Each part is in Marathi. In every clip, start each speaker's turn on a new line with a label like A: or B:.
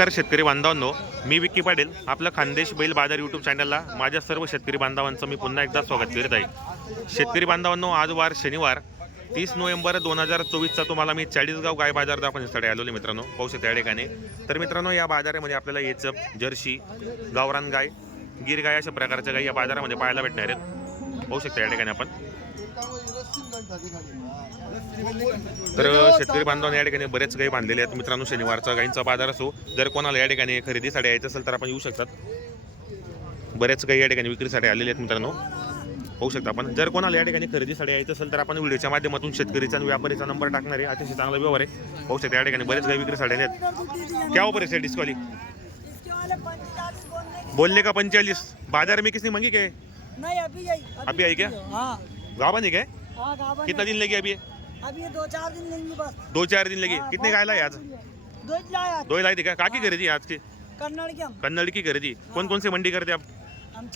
A: नमस्कार शेतकरी बांधवांनो मी विक्की पाटील. आपलं खानदेश बैल बाजार यूट्यूब चॅनलला माझ्या सर्व शेतकरी बांधवांचं मी पुन्हा एकदा स्वागत करीत आहे. शेतकरी बांधवांनो आज वार शनिवार तीस नोव्हेंबर दोन हजार चोवीसचा तुम्हाला मी चाळीसगाव गाय बाजार दाखवण्यासाठी आलेलो आहे मित्रांनो. पाहू शकता या ठिकाणी. तर मित्रांनो या बाजारामध्ये आपल्याला येचप जर्सी गावरान गाय गिर गाय अशा प्रकारच्या गाय या बाजारामध्ये पाहायला भेटणार आहेत. पाहू शकता या ठिकाणी आपण. तर शेतकरी बांधवांनी या ठिकाणी बरेच गाई बांधलेले आहेत. मित्रांनो शनिवारचा गाईंचा बाजार असो जर कोणाला या ठिकाणी खरेदीसाठी यायचं असेल तर आपण येऊ शकतात. बरेच गाई या ठिकाणी विक्रीसाठी आलेले आहेत मित्रांनो. होऊ शकता आपण. जर कोणाला या ठिकाणी खरेदीसाठी यायचं असेल तर आपण व्हिडिओच्या माध्यमातून शेतकरीचा आणि व्यापारीचा नंबर टाकणार आहे. अतिशय चांगला व्यवहार आहे. होऊ शकता या ठिकाणी बरेच गाई विक्रीसाठी आले आहेत. क्या ऊपर है डिस्कॉली
B: बोलने की
A: पंचालीस बाजार में किसने मंगी क्या?
B: नहीं अभी
A: आई क्या?
B: हाँ
A: गावन है क्या?
B: हाँ
A: कितना दिन लगे अभी?
B: अभी दो चार दिन लेंगे बस।
A: दो चार दिन लगे।
B: हाँ,
A: कितने
B: बहुत
A: गायला आहे आज?
B: दो ही लाया
A: दो का काकी खरेदी आहे आज की?
B: कन्नड़ के
A: कन्नड़ की खरीदी कौन कौन से मंडी करते आप?
B: हम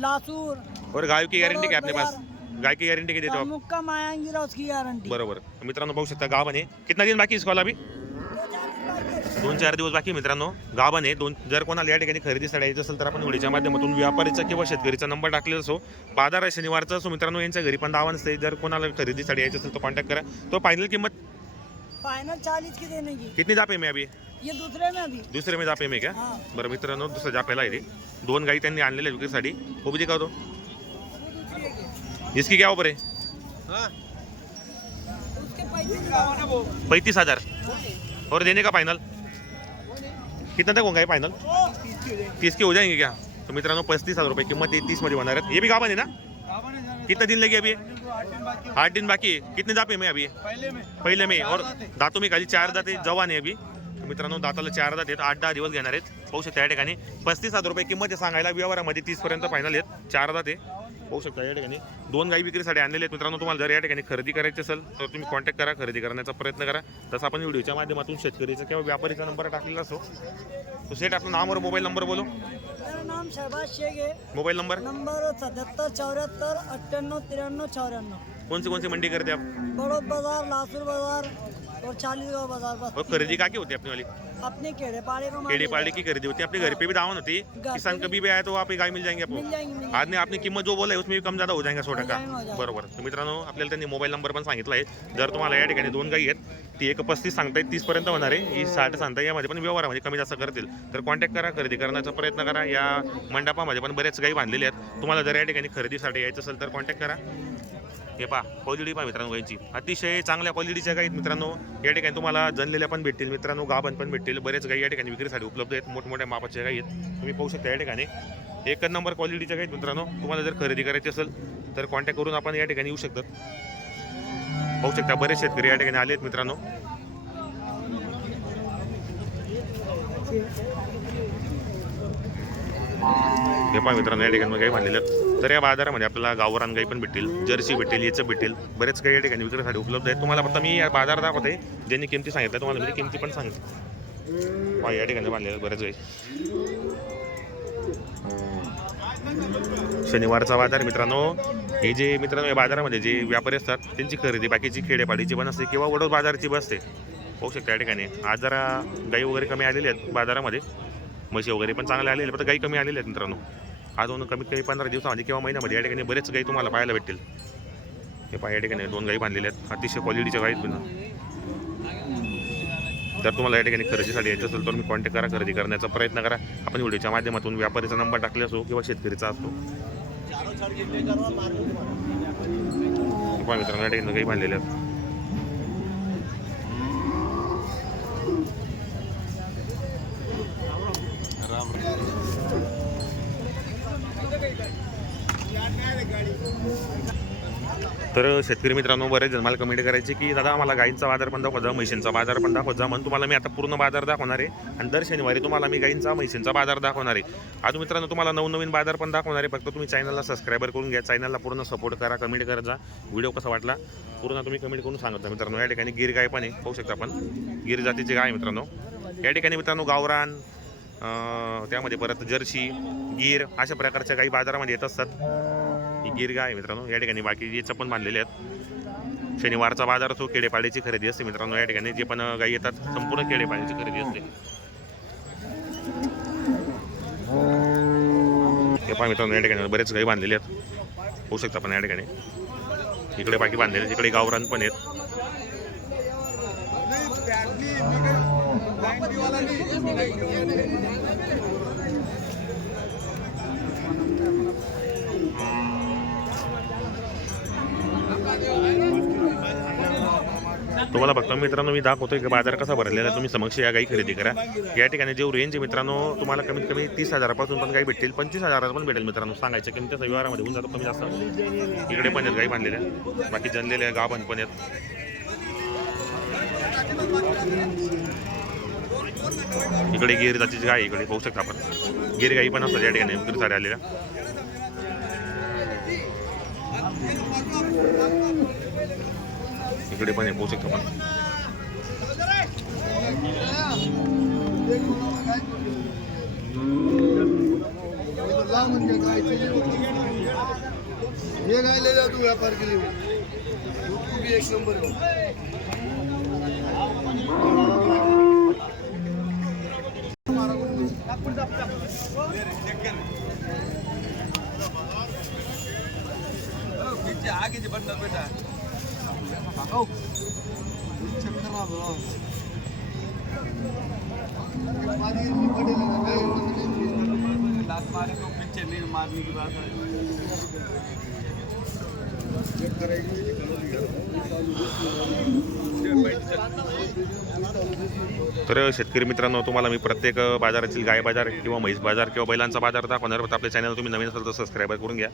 B: लासूर।
A: और गाय की गारंटी क्या आपल्या पास? गाय की गॅरंटी काय देतो आप?
B: मुक्का मायांगी रहा उसकी गारंटी
A: बरोबर। मित्रांनो पाहू शकता गाभण आहे कितना दिन बाकी इसको अभी? दोन चार दिवस बाकी आहे मित्रांनो. गाभण आहे दोन जर कोणाला या ठिकाणी खरेदीसाठी यायचं असेल तर आपण व्हिडिओच्या माध्यमातून व्यापारीचा किंवा शेतकरीचा नंबर टाकलेला असो बाजार आहे शनिवारचा असो मित्रांनो यांच्या घरी पण दावा नसते जर कोणाला खरेदीसाठी यायचं असेल तर कॉन्टॅक्ट करा. तो फायनल किंमत?
B: फाइनल चालीस की देने की
A: कितनी जापे में अभी?
B: ये दूसरे में अभी.
A: दुसरे में जापे में क्या
B: हाँ.
A: बरं मित्रांनो दुसरं जापेला आहे ते दोन गाई त्यांनी आणलेल्या विक्रीसाठी. तो
B: वो दूसरी है की.
A: इसकी क्या ऑफर है.
B: उसके पैसे
A: पैंतीस हजार. और देने का फाइनल कितना तक होगा ये फाइनल तीस के हो जाएंगे क्या? तो मित्रांनो पस्तीस हजार रुपये किंमत आहे तीसमध्ये होणार आहेत. ये भी गाबन आहे ना? कितना दिन लगे अभी? आठ दिन बाकी कितने दापे में अभी?
C: पहले में.
A: पहिले में और दातों में खाली चार दाते जवान आहे अभी. मित्रांनो दाताला चार दात आहेत. आठ दहा दिवस घेणार आहेत. पाहू शकता या ठिकाणी. पस्तीस हजार रुपये किंमत सांगायला. व्यवहारामध्ये तीस पर्यंत फायनल आहेत. चार दात. पाहू शकता या ठिकाणी. दोन गाई विक्रीसाठी आणलेले आहेत. मित्रांनो तुम्हाला जर या ठिकाणी खरेदी करायची असेल तर तुम्ही कॉन्टॅक्ट करा खरेदी करण्याचा प्रयत्न करा. तसं आपण व्हिडिओच्या माध्यमातून शेतकरीचा किंवा व्यापारीचा नंबर टाकलेला असो तो सेट आपलं नाम और मोबाईल नंबर बोलो
B: नाम शहबाज है
A: मोबाईल नंबर?
B: नंबर सतहत्तर चौहत्तर अट्ठानवे तिरानवे चौरानवे
A: कौन सी कौन सी मंडी करते आप?
B: बड़ौद बाजार लासुर बाजार और चालीसगांव बाजार. बस
A: और खरेदी का की होती है अपनी वाली.
B: अपने केड़े पाड़े का माल
A: केड़ी
B: है।
A: पार्टी की खरीदी होती है अपने घर पे भी दावन होती है। किसान कभी भी आए तो वहाँ पे गाय मिल जाएंगे आपको। आज ने आपने किंमत जो बोला है उसमें भी कम ज्यादा हो जाएगा सौ
B: हो
A: टक्का
B: जाएगा, हो.
A: बरोबर। तर मित्रांनो आपल्याला त्यांनी मोबाईल नंबर पण सांगितला आहे. जर तुम्हाला या ठिकाणी दोन गाई आहेत ती एक पस्तीस सांगताय तीस पर्यंत होणार आहे. ही साठ सांगताय यामध्ये पण व्यवहारामध्ये कमी जास्त करतील. तर कॉन्टॅक्ट करा खरेदी करण्याचा प्रयत्न करा. या मंडपामध्ये पण बरेच गाई बांधलेले आहेत. तुम्हाला जर या ठिकाणी खरेदीसाठी यायचं असेल तर कॉन्टॅक्ट करा. हे पहा क्वालिटी पहा मित्रांनो गाईची अतिशय चांगल्या क्वालिटीच्या गाईत मित्रांनो. या ठिकाणी तुम्हाला जनलेल्या पण भेटतील मित्रांनो गाभण पण भेटतील. बरेच गाई या ठिकाणी विक्रीसाठी उपलब्ध आहेत मोठमोठ्या मापाच्या गाई आहेत. तुम्ही पाहू शकता या ठिकाणी. एकच नंबर क्वालिटीच्या गाईत मित्रांनो. तुम्हाला जर खरेदी करायची असेल तर कॉन्टॅक्ट करून आपण या ठिकाणी येऊ शकतात. पाहू शकता बरेच शेतकरी या ठिकाणी आले आहेत मित्रांनो. हे पहा मित्रांनो या ठिकाणी गाई बांधलेल्या तर या बाजारामध्ये आपल्याला गावरान गाई पण भेटतील जर्सी भेटेल याचं भेटेल बरेच काही या ठिकाणी विक्रीसाठी उपलब्ध आहेत. तुम्हाला फक्त मी या बाजार दाखवते. ज्यांनी किमती सांगितल्या तुम्हाला मी किमती पण सांगते. पहा या ठिकाणी बांधलेलं बरेच गाई शनिवारचा बाजार मित्रांनो हे जे मित्रांनो या बाजारामध्ये जे व्यापारी असतात त्यांची खरेदी बाकीची खेडेपाडीची पण असते किंवा वडोद बाजाराची पण असते. होऊ शकते या ठिकाणी. आज जरा गाई वगैरे कमी आलेली आहेत बाजारामध्ये. म्हशी वगैरे पण चांगले आलेले पण गाई कमी आलेले आहेत मित्रांनो. आज कमीत कमी पंधरा दिवसामध्ये किंवा महिन्यामध्ये या ठिकाणी बरेच गाई तुम्हाला पाहायला भेटतील. हे पहा या ठिकाणी दोन गाई बांधलेल्या आहेत. अतिशय क्वालिटीच्या गाईत पुन्हा जर तुम्हाला या ठिकाणी खरेदीसाठी यायचं असेल तर मी कॉन्टॅक्ट करा खरेदी करण्याचा प्रयत्न करा. आपण व्हिडिओच्या माध्यमातून व्यापारीचा नंबर टाकले असो किंवा शेतकरीचा असतो पहा मित्रांनो या ठिकाणी गाई बांधलेल्या आहेत. तर शेतकरी मित्रांनो बरेच जण मला कमेंट करायचे की दादा मला गाईंचा बाजार पण दाखवत जा म्हशींचा बाजार पण दाखवत जा म्हणून तुम्हाला मी आता पूर्ण बाजार दाखवणार आहे. आणि दर शनिवारी तुम्हाला मी गाईंचा म्हशींचा बाजार दाखवणार आहे. आज मित्रांनो तुम्हाला नवनवीन बाजार पण दाखवणार आहे. फक्त तुम्ही चॅनलला सबस्क्राईबर करून घ्या. चॅनलला पूर्ण सपोर्ट करा कमेंट करत जा. व्हिडिओ कसा वाटला? पूर्ण तुम्ही कमेंट करून सांगत जा मित्रांनो. या ठिकाणी गिर गाय पण आहे पाहू शकता आपण. गिर जातीची गाय मित्रांनो. या ठिकाणी मित्रांनो गावरान त्यामध्ये परत जर्सी गीर अशा प्रकारच्या काही बाजारामध्ये येत असतात. ही गिर गाय आहे मित्रांनो. या ठिकाणी बाकी याचं पण बांधलेले आहेत. शनिवारचा बाजार असो खेडेपाड्याची खरेदी असते मित्रांनो. या ठिकाणी जे पण गाई येतात संपूर्ण खेडेपाड्याची खरेदी असते. हे पहा मित्रांनो या ठिकाणी बरेच गाई बांधलेले आहेत. होऊ शकता पण या ठिकाणी. इकडे बाकी बांधलेले आहेत. गावरान पण आहेत. तुम्हाला फक्त मित्रांनो मी दाखवतोय की बाजार कसा भरलेला आहे. तुम्ही समक्ष या गाई खरेदी करा. या ठिकाणी जे रेंज आहे मित्रांनो तुम्हाला कमीत कमी तीस हजारापासून पण गाई भेटतील. पंचवीस हजारात पण भेटेल मित्रांनो. सांगायच्या किमतीचा व्यवहारामध्ये होऊन जातो कमी जास्त इकडे पण आहेत गाई बांधलेल्या. बाकी जनलेल्या गाभण पण आहेत. इकडे गिर जातीची गाय इकडे पाहू शकता आपण. गिर गाई पण असतात या ठिकाणी साऱ्या आलेल्या. इकडे पण आहे शकतो शकता आपण.
C: ये गाय जा तू व्यापार केली लिए एक नंबर है आगे बंदा बेटा लात मारे तो पीछे नहीं मारने की बात
A: तर शेतकरी मित्रांनो तुम्हाला मी प्रत्येक बाजारातील गाय बाजार किंवा म्हैस बाजार किंवा बैलांचा बाजार दाखवणार होता आपल्या चॅनल तुम्ही नवीन असाल तर सबस्क्राईब करून घ्या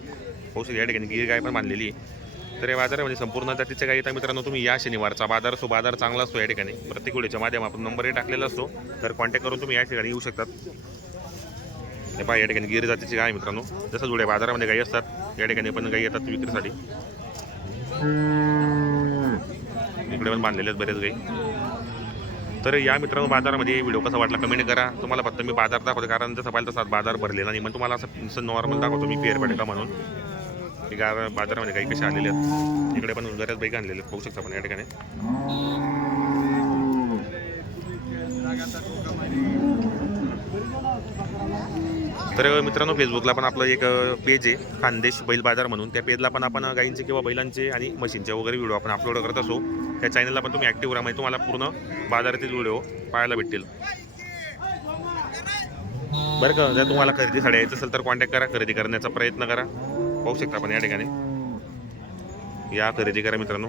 A: हो शकता या ठिकाणी गिर गाय पण बांधलेली आहे. तर या बाजारामध्ये संपूर्ण जातीच्या गायी येतात मित्रांनो तुम्ही या शनिवारचा बाजार असतो बाजार चांगला असतो या ठिकाणी. प्रत्येक वेळेच्या माध्यमातून नंबरही टाकलेला असतो. तर कॉन्टॅक्ट करून तुम्ही या ठिकाणी येऊ शकतात. हे पहा या ठिकाणी गिर जातीची गाय मित्रांनो? जसं जुड्या बाजारामध्ये गाई असतात या ठिकाणी पण गायी येतात विक्रीसाठी. इकडे पण बांधलेले आहेत बरेच गाई तर या मित्रांनो बाजारामध्ये व्हिडिओ कसा वाटला कमेंट करा. तुम्हाला फक्त मी बाजार दाखवतो कारण जसं पाहिलं तसा बाजार भरलेला नाही. मग तुम्हाला असं नॉर्मल दाखवतो मी पेअर का म्हणून. की गा बाजारामध्ये काही कशा आलेले आहेत इकडे पण बऱ्याच बाईक आणलेले आहेत पाहू शकता आपण या ठिकाणी. तर मित्रांनो फेसबुकला पण आपलं एक पेज आहे खानदेश बैल बाजार म्हणून. त्या पेजला पण आपण गाईंचे किंवा बैलांचे आणि मशीनचे वगैरे व्हिडिओ आपण अपलोड करत असो. त्या चॅनलला पण तुम्ही ॲक्टिव्ह राहा म्हणजे तुम्हाला पूर्ण बाजारातील व्हिडिओ पाहायला भेटतील. बरं का जर तुम्हाला खरेदीसाठी यायचं असेल तर कॉन्टॅक्ट करा खरेदी करण्याचा प्रयत्न करा. पाहू शकता आपण या ठिकाणी. या खरेदी करा मित्रांनो.